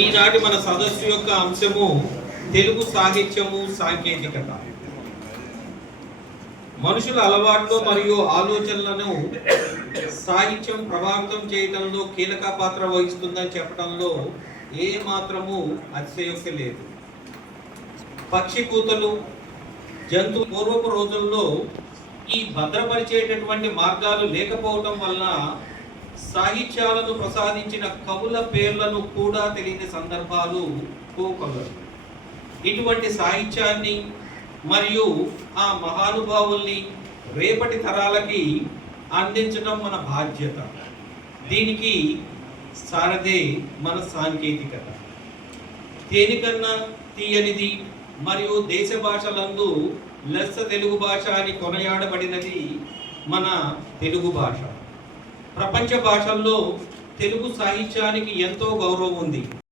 ఈనాటి మన సదస్సు యొక్క అంశము తెలుగు సాహిత్యము సాంకేతికత. మనుషుల అలవాట్లు మరియు ఆలోచనలను సాహిత్యం ప్రభావితం చేయడంలో కీలక పాత్ర వహిస్తుందని చెప్పడంలో ఏ మాత్రము అతిశయోక్తి లేదు. పక్షి కూతలు, జంతు పూర్వపు రోజుల్లో ఈ భద్రపరిచేటటువంటి మార్గాలు లేకపోవటం వలన సాహిత్యాలను ప్రసాదించిన కవుల పేర్లను కూడా తెలియని సందర్భాలు కోకొల్లలు. ఇటువంటి సాహిత్యాన్ని మరియు ఆ మహానుభావుల్ని రేపటి తరాలకి అందించడం మన బాధ్యత. దీనికి సారథే మన సాంకేతికత. తేనికన్నా తీయనిది మరియు దేశ భాషలందు లెస్స తెలుగు భాష అని కొనయాడబడినది మన తెలుగు భాష. ప్రపంచ భాషల్లో తెలుగు సాహిత్యానికి ఎంతో గౌరవం ఉంది.